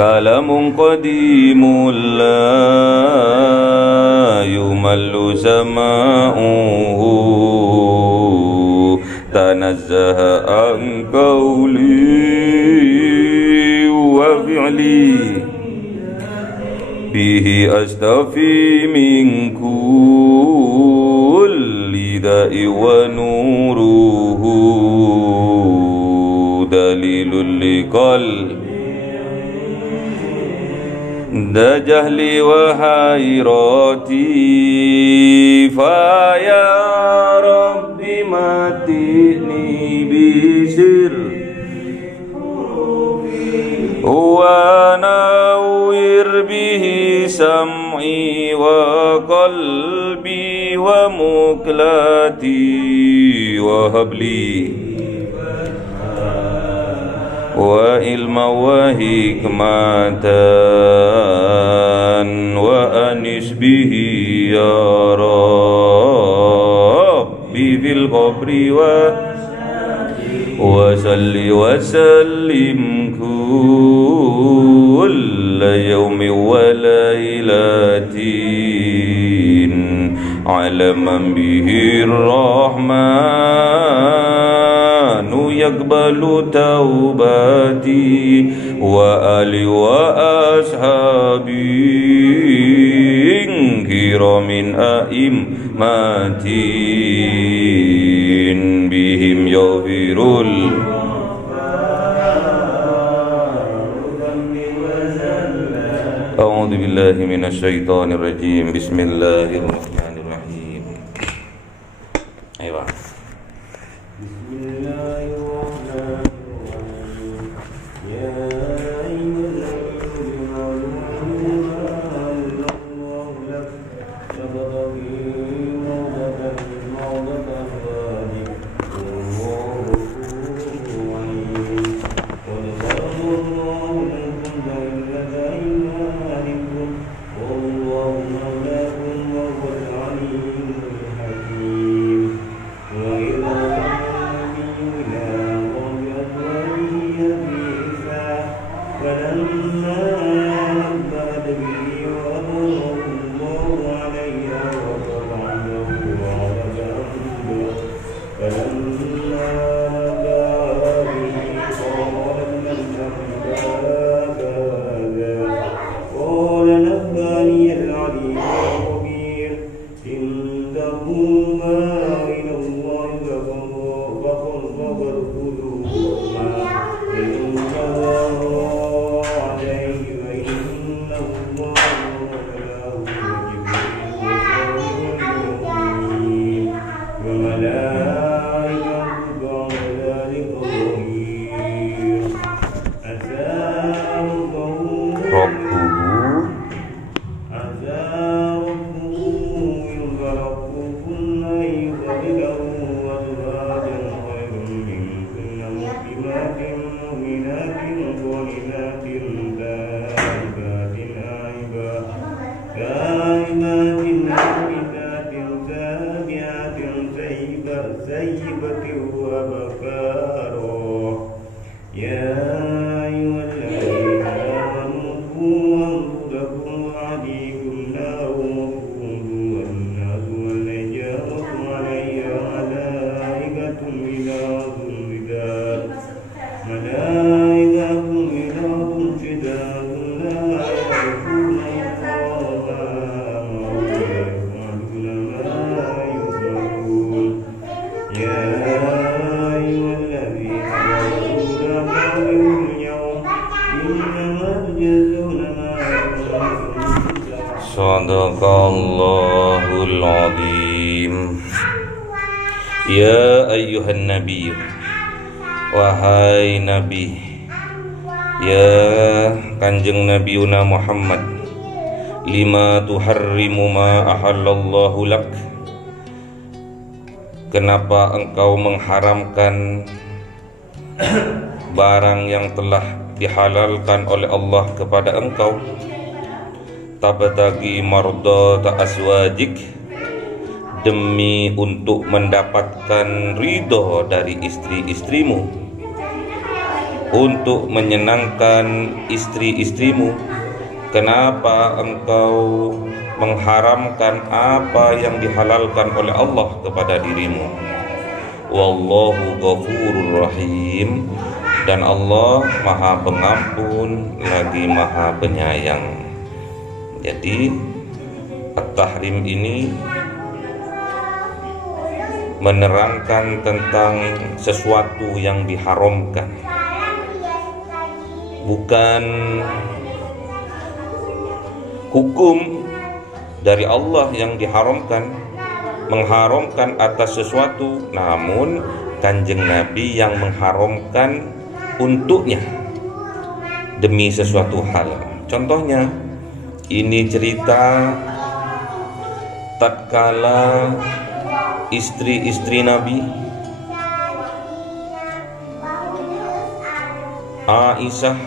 كلام قديم لا يمل سماؤه تنزه عن قولي وفعلي به أستفي من كل داء ونوره دليل لقلب دا جهلي وحيرتي فيا ربي متعني بسر ونور به سمعي وقلبي ومكلتي وهب لي وعلما وحكمة وأنس به يا ربي في القبر وصل وسلم كل يوم وليلة على من به الرحمن يقبل توبتي وآلي وأصحابي كرام أئمة بهم يغفر أعوذ بالله من الشيطان الرجيم بسم الله الرحمن الرحيم أيوة بسم الله الرحمن الرحيم يا أيها الذين آمنوا ما أنزل الله لك تبتغي مرضة الله والله غفور رحيم قد فرض الله لكم ليلة أيمانكم والله مولاكم وهو العليم الحكيم وإذا فلما نبأت به وأمره الله علي وتبعه وعرف أمره فلما نبأ به قال من أنبأك هذا قال نبأني العليم الخبير إن تقوما إلى الله فقد قلوبهما سيبة وبكارا يا أيها الذين آمنوا قوا أنفسكم وأهليكم نارا وقودها الناس والحجارة عليها ملائكة غلاظ شداد لا يعرفون الله ويفعلون ما يؤمرون يا أيها الذين آمنوا لا تعملوا اليوم إنما تجزون ما كنتم صدق الله العظيم يا أيها النبي wahai Nabi, ya Kanjeng Nabiuna Muhammad, lima tuharrimu ma ahallallahu lak, kenapa engkau mengharamkan barang yang telah dihalalkan oleh Allah kepada engkau? Tabtagi mardata azwajik, demi untuk mendapatkan ridho dari istri-istrimu. untuk menyenangkan istri-istrimu, kenapa engkau mengharamkan apa yang dihalalkan oleh Allah kepada dirimu? Wallahu ghafurur rahim, dan Allah Maha Pengampun lagi Maha Penyayang. Jadi At-Tahrim ini menerangkan tentang sesuatu yang diharamkan, bukan hukum dari Allah yang diharamkan, mengharamkan atas sesuatu, namun Kanjeng Nabi yang mengharamkan untuknya demi sesuatu hal. Contohnya, ini cerita tatkala istri-istri Nabi Aisyah,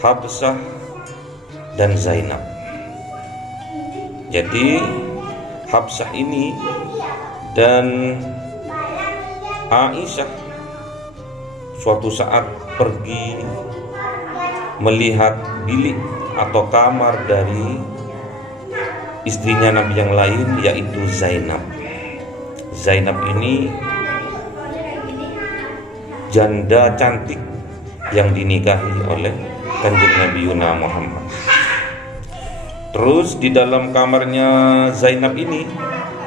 Habsah, dan Zainab. Jadi Habsah ini dan Aisyah suatu saat pergi melihat bilik atau kamar dari istrinya Nabi yang lain, yaitu Zainab. Zainab ini janda cantik yang dinikahi oleh Kanjeng Nabi Muhammad. Terus di dalam kamarnya Zainab ini,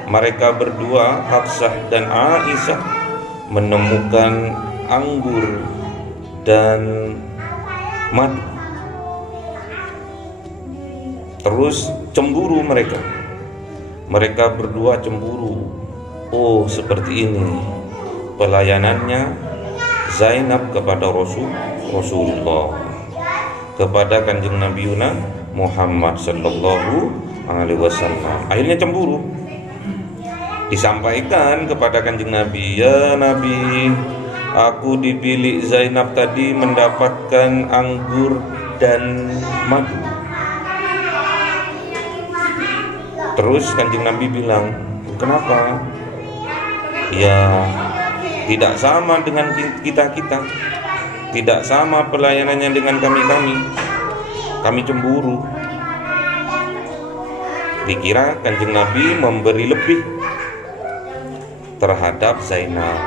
mereka berdua, Hafsah dan Aisyah, menemukan anggur dan madu. Terus cemburu mereka. Mereka berdua cemburu. Oh, seperti ini pelayanannya Zainab kepada Rasulullah, kepada Kanjeng Nabi Muhammad sallallahu alaihi wasallam. Akhirnya cemburu. Disampaikan kepada Kanjeng Nabi, ya Nabi, aku di bilik Zainab tadi mendapatkan anggur dan madu. Terus Kanjeng Nabi bilang, kenapa? Ya, tidak sama dengan kita-kita, tidak sama pelayanannya dengan kami. Kami cemburu. Dikira Kanjeng Nabi memberi lebih terhadap Zainab.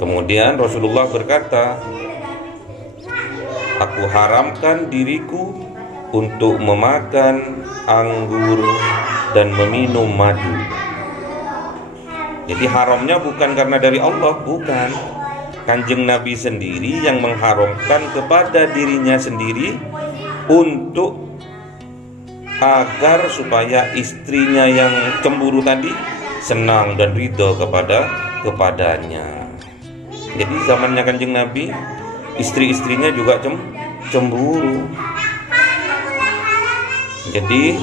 Kemudian Rasulullah berkata, aku haramkan diriku untuk memakan anggur dan meminum madu. Jadi haramnya bukan karena dari Allah, bukan. Kanjeng Nabi sendiri yang mengharamkan kepada dirinya sendiri untuk agar supaya istrinya yang cemburu tadi senang dan ridho kepadanya. Jadi zamannya Kanjeng Nabi, istri-istrinya juga cemburu. Jadi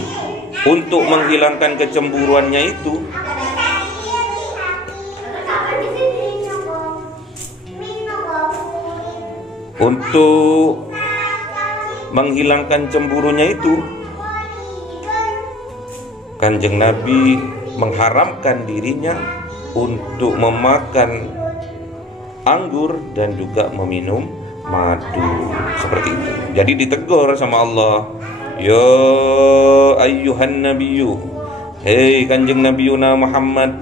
untuk menghilangkan kecemburuannya itu, untuk menghilangkan cemburunya itu, Kanjeng Nabi mengharamkan dirinya untuk memakan anggur dan juga meminum madu, seperti itu. Jadi ditegur sama Allah, ya ayyuhan nabiyyu, hei Kanjeng Nabi Muhammad,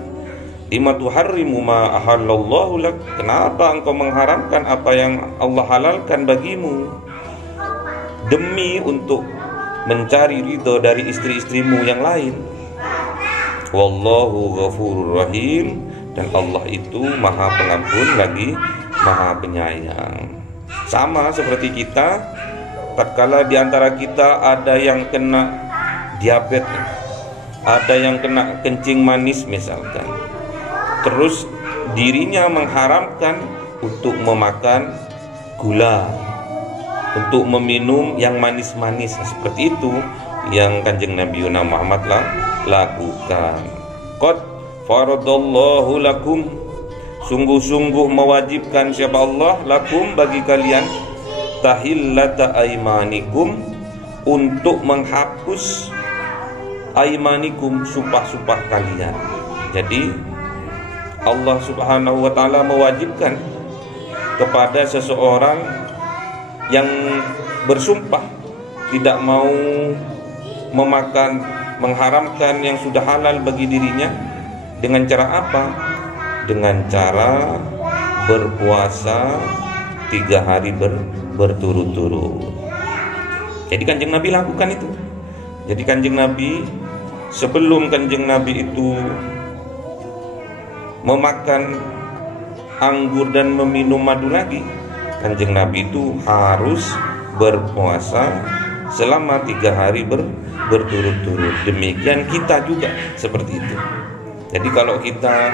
lima tuharrimu ma ahallallahu lak, kenapa engkau mengharamkan apa yang Allah halalkan bagimu, demi untuk mencari ridho dari istri-istrimu yang lain. Wallahu ghafurur rahim, dan Allah itu Maha Pengampun lagi Maha Penyayang. Sama seperti kita, tatkala di antara kita ada yang kena diabetes, ada yang kena kencing manis misalkan, terus dirinya mengharamkan untuk memakan gula, untuk meminum yang manis-manis, seperti itu yang Kanjeng Nabi Muhammad lakukan. Qad faradallahu lakum, sungguh-sungguh mewajibkan siapa Allah, lakum bagi kalian, tahillata aimanikum, untuk menghapus aimanikum, sumpah-sumpah kalian. Jadi Allah Subhanahu wa ta'ala mewajibkan kepada seseorang yang bersumpah tidak mau mengharamkan yang sudah halal bagi dirinya, dengan cara apa? Dengan cara berpuasa 3 hari berturut-turut. Jadi Kanjeng Nabi lakukan itu. Jadi Kanjeng Nabi, sebelum Kanjeng Nabi itu memakan anggur dan meminum madu lagi, Kanjeng Nabi itu harus berpuasa selama 3 hari berturut-turut. Demikian kita juga seperti itu. Jadi kalau kita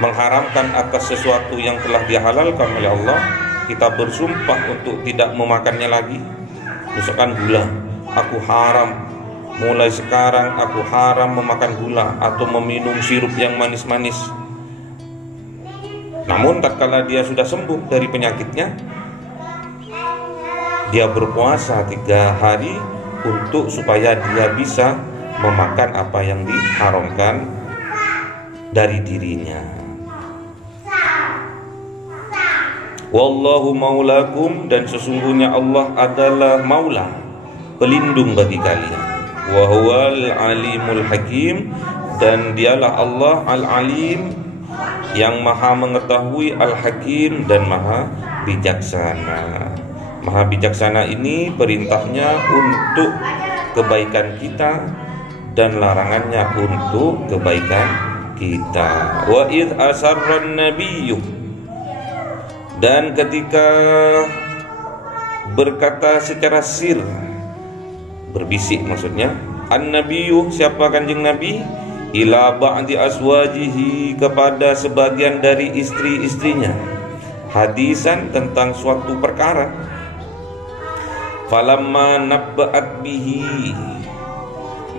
mengharamkan atas sesuatu yang telah dihalalkan oleh Allah, kita bersumpah untuk tidak memakannya lagi. Misalkan gula, aku haram, mulai sekarang aku haram memakan gula atau meminum sirup yang manis-manis. Namun tatkala dia sudah sembuh dari penyakitnya, dia berpuasa 3 hari untuk supaya dia bisa memakan apa yang diharamkan dari dirinya. Wallahu maulakum, dan sesungguhnya Allah adalah maula, pelindung bagi kalian. Wa huwal alimul hakim, dan dialah Allah al-alim, yang maha mengetahui, al-hakim, dan maha bijaksana. Maha bijaksana ini perintahnya untuk kebaikan kita dan larangannya untuk kebaikan kita. Wa idh asarran nabiyyu, dan ketika berkata secara sir, berbisik maksudnya, an-nabiyyu, siapa Kanjeng Nabi, ila ba'di azwajihi, kepada sebagian dari istri-istrinya, hadisan, tentang suatu perkara. Falamma nabba'at bihi,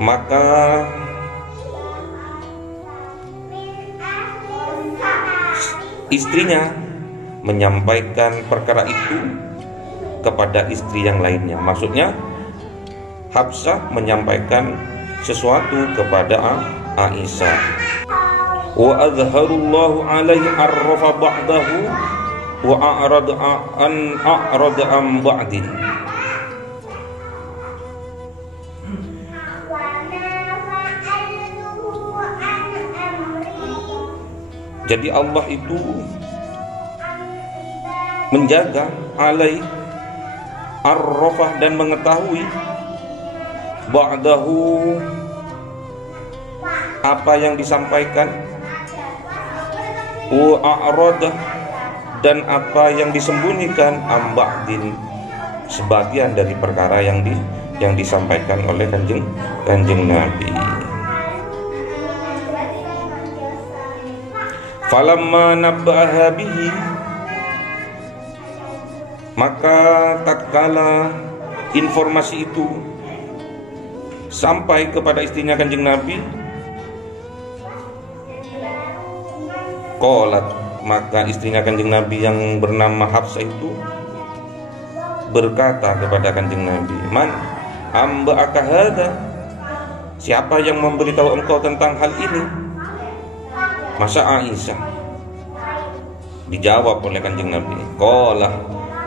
maka istrinya menyampaikan perkara itu kepada istri yang lainnya. Maksudnya Hafsah menyampaikan sesuatu kepada Aisyah. Wa azharullahu alaihi arrafa ba'dahu wa a'rada an ba'din. Jadi Allah itu menjaga alai arrafah, dan mengetahui ba'dahu, apa yang disampaikan, wa a'rada, dan apa yang disembunyikan, am ba'din, sebagian dari perkara yang disampaikan oleh Kanjeng Nabi. Falamma nabba'aha bihi, maka tatkala informasi itu sampai kepada istrinya Kanjeng Nabi, qalat, maka istrinya Kanjeng Nabi yang bernama Hafsah itu berkata kepada Kanjeng Nabi, man amba'aka hadza, siapa yang memberitahu engkau tentang hal ini? Masa Aisyah? Dijawab oleh Kanjeng Nabi, qala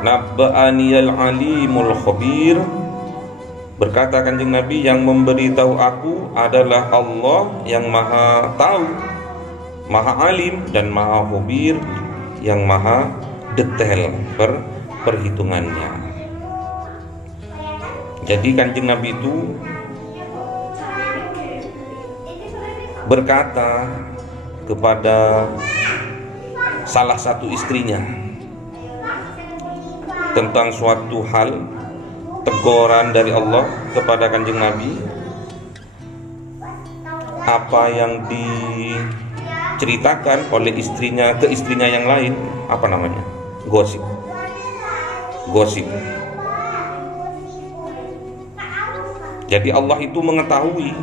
nabba'aniyal alimul khabir, berkata Kanjeng Nabi, yang memberitahu aku adalah Allah yang maha tahu, maha alim, dan maha khabir, yang maha detail perhitungannya. Jadi Kanjeng Nabi itu berkata kepada salah satu istrinya tentang suatu hal, teguran dari Allah kepada Kanjeng Nabi, apa yang diceritakan oleh istrinya ke istrinya yang lain, apa namanya? Gosip. Jadi Allah itu mengetahui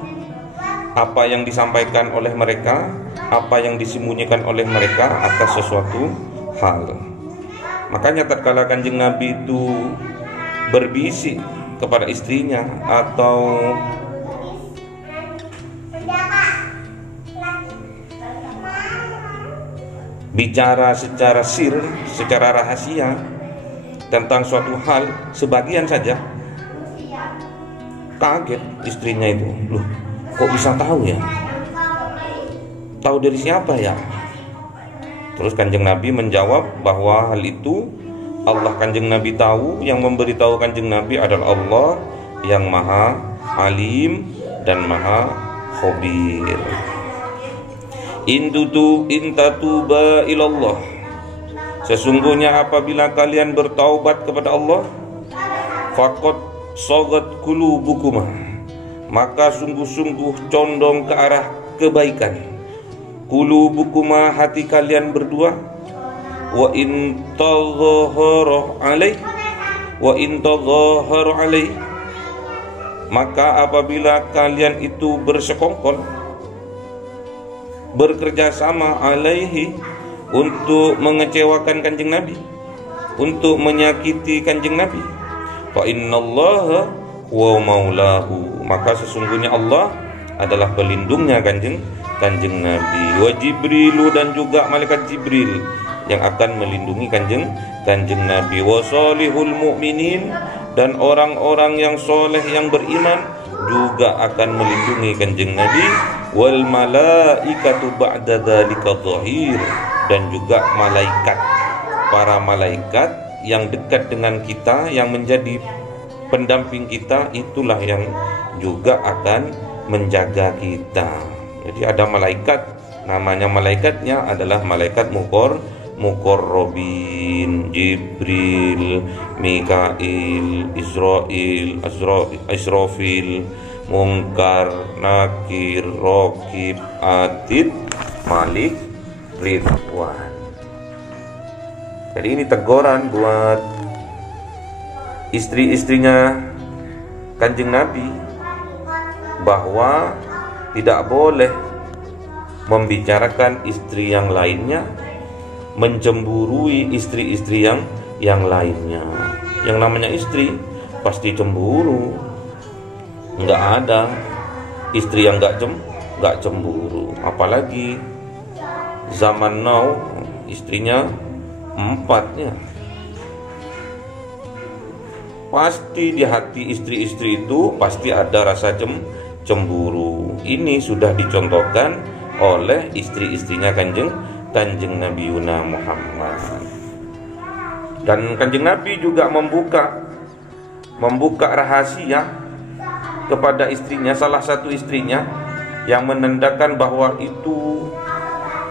apa yang disampaikan oleh mereka, apa yang disembunyikan oleh mereka atas sesuatu hal. Makanya tatkala Kanjeng Nabi itu berbisik kepada istrinya atau bicara secara sir, secara rahasia tentang suatu hal sebagian saja. Kaget istrinya itu, loh kok bisa tahu ya? Tahu dari siapa ya? Terus Kanjeng Nabi menjawab bahwa hal itu Allah Kanjeng Nabi tahu, yang memberitahu Kanjeng Nabi adalah Allah yang Maha Alim dan Maha Khabir. Intatuba ilallah, sesungguhnya apabila kalian bertaubat kepada Allah, faqad sagat qulubukumah, maka sungguh-sungguh condong ke arah kebaikan. Qulubukumah, hati kalian berdua. Wa in tadhaharu alaih, maka apabila kalian itu bersekongkol, bekerja sama alaihi, untuk mengecewakan Kanjeng Nabi, untuk menyakiti Kanjeng Nabi, fa innallaha huwa maulahu, maka sesungguhnya Allah adalah pelindungnya Kanjeng Nabi. Wa Jibrilu, dan juga malaikat Jibril yang akan melindungi Kanjeng Nabi. Wa salihul mu'minin, dan orang-orang yang soleh yang beriman juga akan melindungi Kanjeng Nabi. Wal malaikatu ba'da dzalika dhahir, dan juga malaikat, para malaikat yang dekat dengan kita, yang menjadi pendamping kita, itulah yang juga akan menjaga kita. Jadi ada malaikat, namanya malaikatnya adalah malaikat muqarrabin, Jibril, Mikail, Israfil, Munkar, Nakir, Raqib, Atid, Malik, Ridwan. Jadi ini teguran buat istri-istrinya Kanjeng Nabi, bahwa tidak boleh membicarakan istri yang lainnya, mencemburui istri-istri yang lainnya. Yang namanya istri pasti cemburu. Nggak ada istri yang nggak cemburu. Apalagi zaman now, istrinya 4-nya. Pasti di hati istri-istri itu pasti ada rasa cemburu. Ini sudah dicontohkan oleh istri-istrinya Kanjeng Nabi Yuna Muhammad. Dan Kanjeng Nabi juga membuka rahasia kepada istrinya, salah satu istrinya, yang menandakan bahwa itu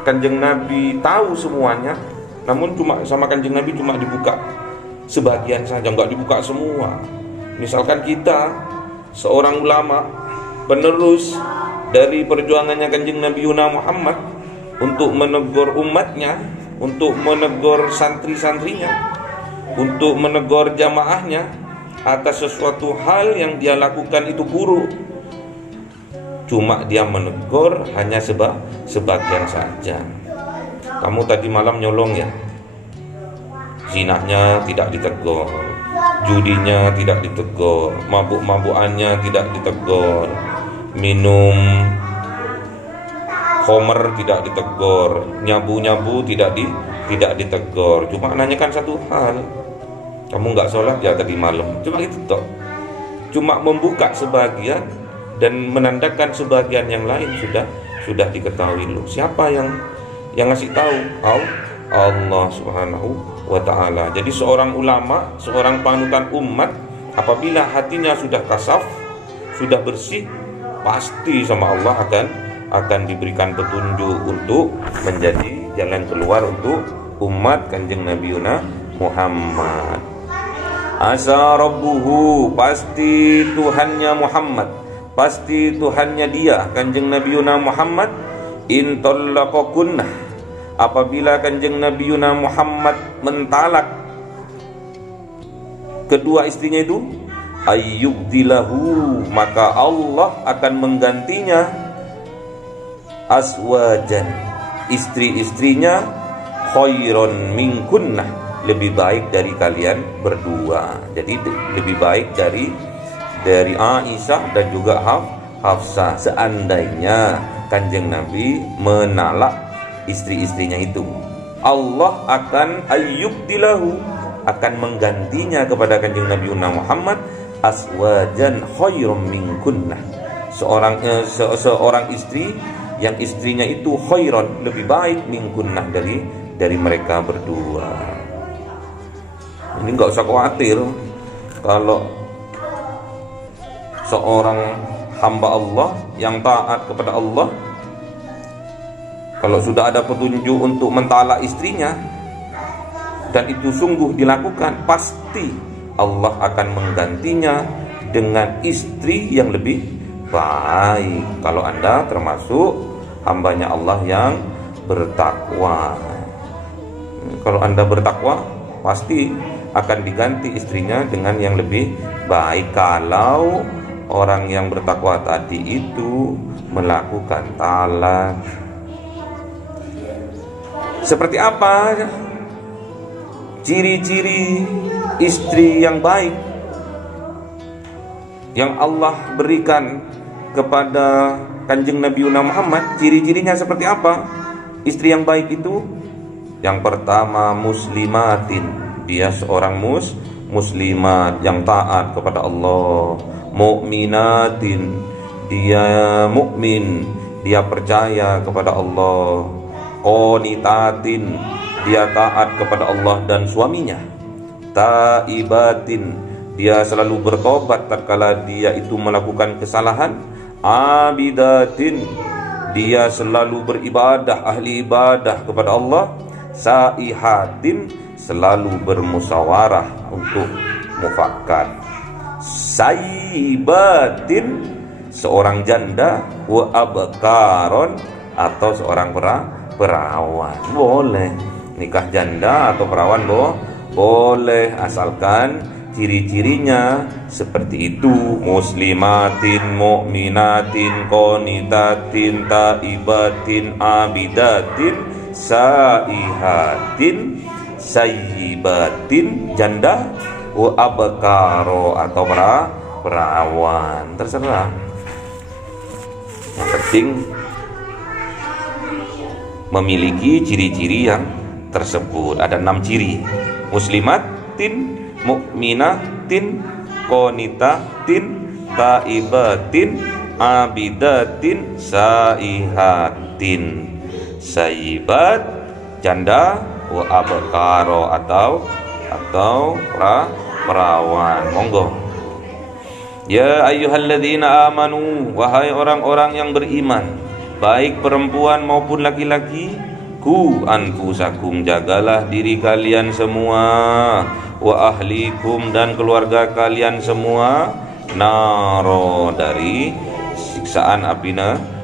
Kanjeng Nabi tahu semuanya. Namun cuma sama Kanjeng Nabi cuma dibuka sebagian saja, nggak dibuka semua. Misalkan kita seorang ulama, penerus dari perjuangannya Kanjeng Nabi Yuna Muhammad untuk menegur umatnya, untuk menegur santri-santrinya, untuk menegur jamaahnya atas sesuatu hal yang dia lakukan itu buruk. Cuma dia menegur hanya sebagian saja. Kamu tadi malam nyolong ya, zinahnya tidak ditegur, judinya tidak ditegur, mabuk-mabukannya tidak ditegur, minum homer tidak ditegur, nyabu-nyabu tidak ditegur. Cuma nanyakan satu hal, kamu nggak sholat ya tadi malam, cuma itu toh. Cuma membuka sebagian dan menandakan sebagian yang lain sudah diketahui loh. Siapa yang ngasih tahu? Allah Subhanahu wa ta'ala. Jadi seorang ulama, seorang panutan umat, apabila hatinya sudah kasaf, sudah bersih, pasti sama Allah akan diberikan petunjuk untuk menjadi jalan keluar untuk umat Kanjeng Nabi Yuna Muhammad. Asa rabbuhu, pasti Tuhannya Muhammad, pasti Tuhannya dia Kanjeng Nabi Yuna Muhammad, in tallaqakunnah, apabila Kanjeng Nabi Yuna Muhammad mentalak kedua istrinya itu, ayyubdilahu, maka Allah akan menggantinya aswajan, istri-istrinya, khairon minkunnah, lebih baik dari kalian berdua. Jadi lebih baik dari Aisyah dan juga Hafsah, seandainya Kanjeng Nabi menalak istri-istrinya itu. Allah akan ayyubdilahu, akan menggantinya kepada kanjeng Nabi Muhammad aswajan khairum minkunnah, seorang istri yang istrinya itu khairon, lebih baik, minkunnah, dari mereka berdua. Ini nggak usah khawatir kalau seorang hamba Allah yang taat kepada Allah, kalau sudah ada petunjuk untuk mentalak istrinya dan itu sungguh dilakukan, pasti Allah akan menggantinya dengan istri yang lebih baik. Kalau Anda termasuk hambanya Allah yang bertakwa. Kalau Anda bertakwa, pasti akan diganti istrinya dengan yang lebih baik. Kalau orang yang bertakwa tadi itu melakukan talak. Seperti apa ciri-ciri istri yang baik yang Allah berikan kepada kanjeng Nabi Muhammad? Ciri-cirinya seperti apa istri yang baik itu? Yang pertama, muslimatin, dia seorang muslimat yang taat kepada Allah. Mukminatin, dia mukmin, dia percaya kepada Allah. Qonitatin, dia taat kepada Allah dan suaminya. Taibatin, dia selalu bertobat tatkala dia itu melakukan kesalahan. Abidatin, dia selalu beribadah, ahli ibadah kepada Allah. Saihatin, selalu bermusyawarah untuk mufakat. Saibatin, seorang janda. Wa abkaron, atau seorang perawan. Boleh nikah janda atau perawan, boleh, asalkan ciri-cirinya seperti itu. Muslimatin, mu'minatin, qonitatin, taibatin, abidatin, saihatin, sayyibatin, janda. Wa abkaro, atau perawan, terserah. Yang penting memiliki ciri-ciri yang tersebut. Ada 6 ciri: muslimatin, mukminatin, qonitatin, taibatin, abidatin, saihatin. Sayyibat, janda. Wa abkaro, atau perawan. Monggo. Ya ayyuhalladzina amanu, wahai orang-orang yang beriman, baik perempuan maupun laki-laki, ku anfusakum, jagalah diri kalian semua, wa ahlikum, dan keluarga kalian semua, naro, dari siksaan api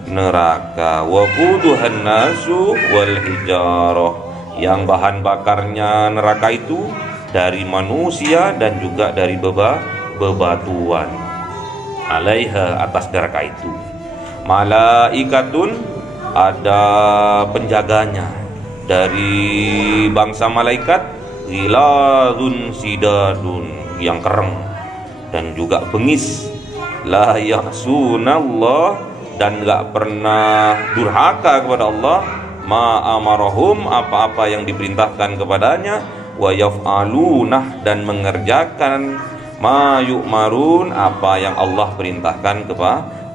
neraka. Wa quduhan nasu wal hijarah, yang bahan bakarnya neraka itu dari manusia dan juga dari bebatuan. Alaiha, atas neraka itu, malaikatun, ada penjaganya dari bangsa malaikat. Ghiladun sidadun, yang kereng dan juga bengis. La ya'sunallah, dan gak pernah durhaka kepada Allah. Ma amarahum, apa-apa yang diperintahkan kepadanya. Wa yaf'alunah, dan mengerjakan ma yu'marun, apa yang Allah perintahkan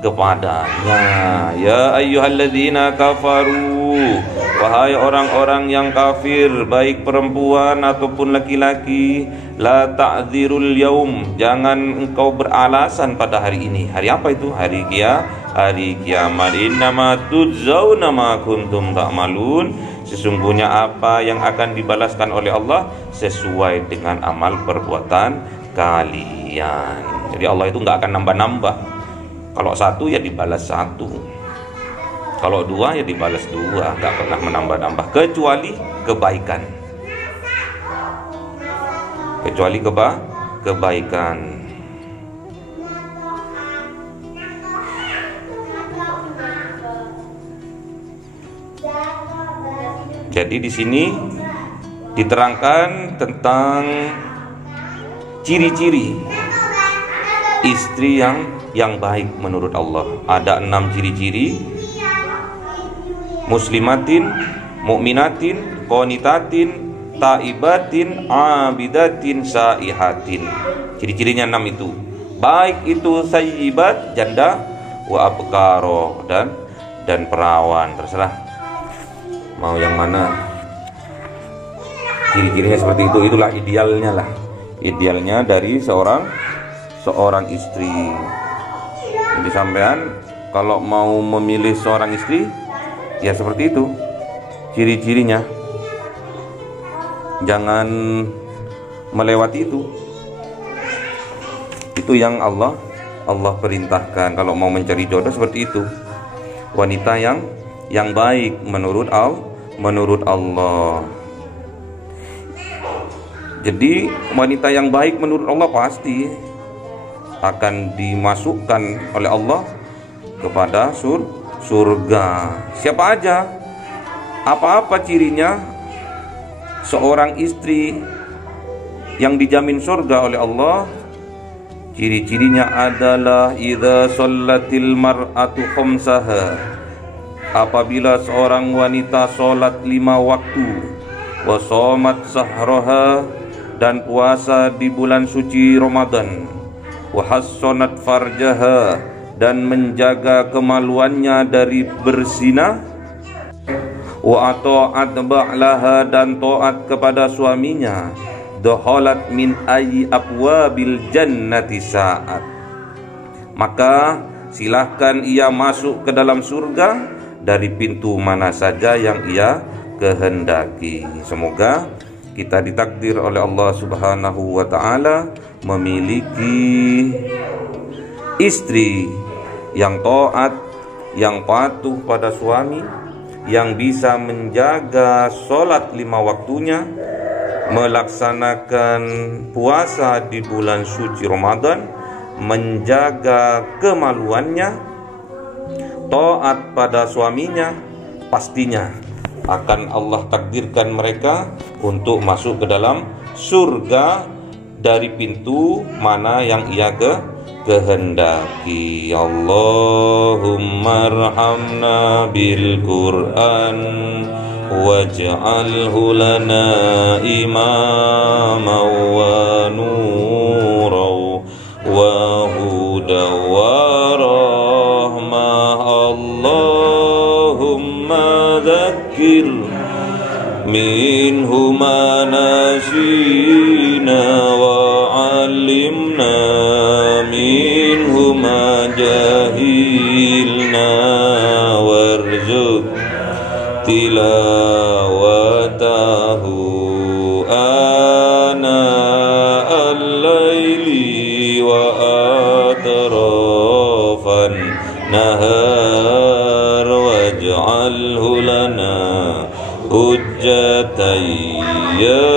kepadanya. Ya ayyuhalladzina kafaru, wahai orang-orang yang kafir, baik perempuan ataupun laki-laki, la ta'dzirul yaum, jangan engkau beralasan pada hari ini. Hari apa itu? Hari kiamat. Innama tudzawna ma kuntum ta'malun, sesungguhnya apa yang akan dibalaskan oleh Allah sesuai dengan amal perbuatan kalian. Jadi Allah itu nggak akan nambah-nambah. Kalau 1 ya dibalas 1, kalau 2 ya dibalas 2, nggak pernah menambah-nambah, kecuali kebaikan. Kebaikan. Jadi di sini diterangkan tentang ciri-ciri istri yang baik menurut Allah. Ada 6 ciri-ciri: muslimatin, mukminatin, qanitatin, taibatin, abidatin, saihatin. Ciri-cirinya 6 itu. Baik itu sayyibat, janda, wa abkaro, dan perawan, terserah mau yang mana. Ciri-cirinya seperti itu. Itulah idealnya lah. Idealnya dari seorang istri. Jadi sampean kalau mau memilih seorang istri, ya seperti itu ciri-cirinya. Jangan melewati itu. Itu yang Allah perintahkan kalau mau mencari jodoh, seperti itu. Wanita yang baik menurut Allah. Jadi wanita yang baik menurut Allah pasti akan dimasukkan oleh Allah kepada surga. Siapa aja, apa-apa cirinya, seorang istri yang dijamin surga oleh Allah, ciri-cirinya adalah idza shallatil mar'atu khamsaha, apabila seorang wanita sholat 5 waktu, wa shamat sahraha, dan puasa di bulan suci Ramadan, wa hassonat farjaha, dan menjaga kemaluannya dari berzina, wa ata'at ba'laha, dan taat kepada suaminya, dakhalat min ayyi abwabil jannati sa'at, maka silahkan ia masuk ke dalam surga dari pintu mana saja yang ia kehendaki. Semoga kita ditakdir oleh Allah Subhanahu wa ta'ala memiliki istri yang taat, yang patuh pada suami, yang bisa menjaga sholat 5 waktunya, melaksanakan puasa di bulan suci Ramadan, menjaga kemaluannya, taat pada suaminya. Pastinya akan Allah takdirkan mereka untuk masuk ke dalam surga dari pintu mana yang ia kehendaki. Allahumma arhamna bil Qur'an waj'alhu lana imama wa nura wa huda wa rahmah. Allahumma dzakir minhu ma nasina wa 'allimna minhu ma jahilna warzuq tilawatahu ana al-laili wa atrafan nahar waj'alhu lana hujjatan ya